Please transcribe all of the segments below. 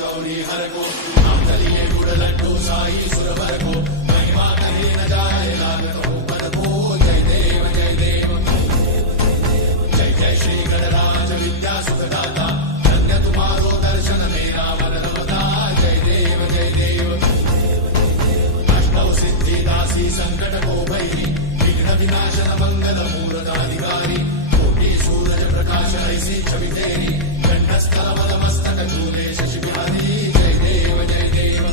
गौरी हर को नाम चलिए गुड़ लड्डू साई सुरवर को महिमा कहीं न जाए लागत हो पद को जय देव जय देव जय जय श्री गणराज विद्या सुखदाता धन्य तुम्हारो दर्शन मेरा मन रमता जय देव जय देव अष्टौ सिद्धि दासी संकट को भई विघ्न विनाशन मंगल मूर्ताधिकारी कोटि सूरज प्रकाश ऐसी छवि तेरी कंठस्थल मस्तक चूले शशि बिहारी जय देव जय देव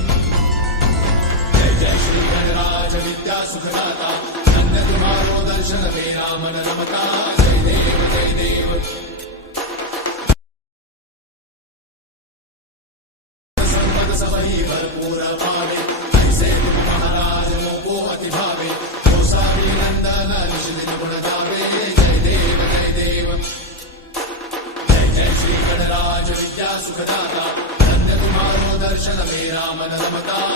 जय जय श्री गणराज विद्या सुखदाता धन्य तुम्हारो दर्शन मेरा मन रमता जय देव जय देव संपद सबही भरपूर पावे ऐसे तुम महाराज मोको अति भावे हो सारी नंदन निश्चित गुण गावे जय देव जय देव जय जय श्री गणराज विद्या सुखदाता धन्य तुम्हारो मेरा मन रमता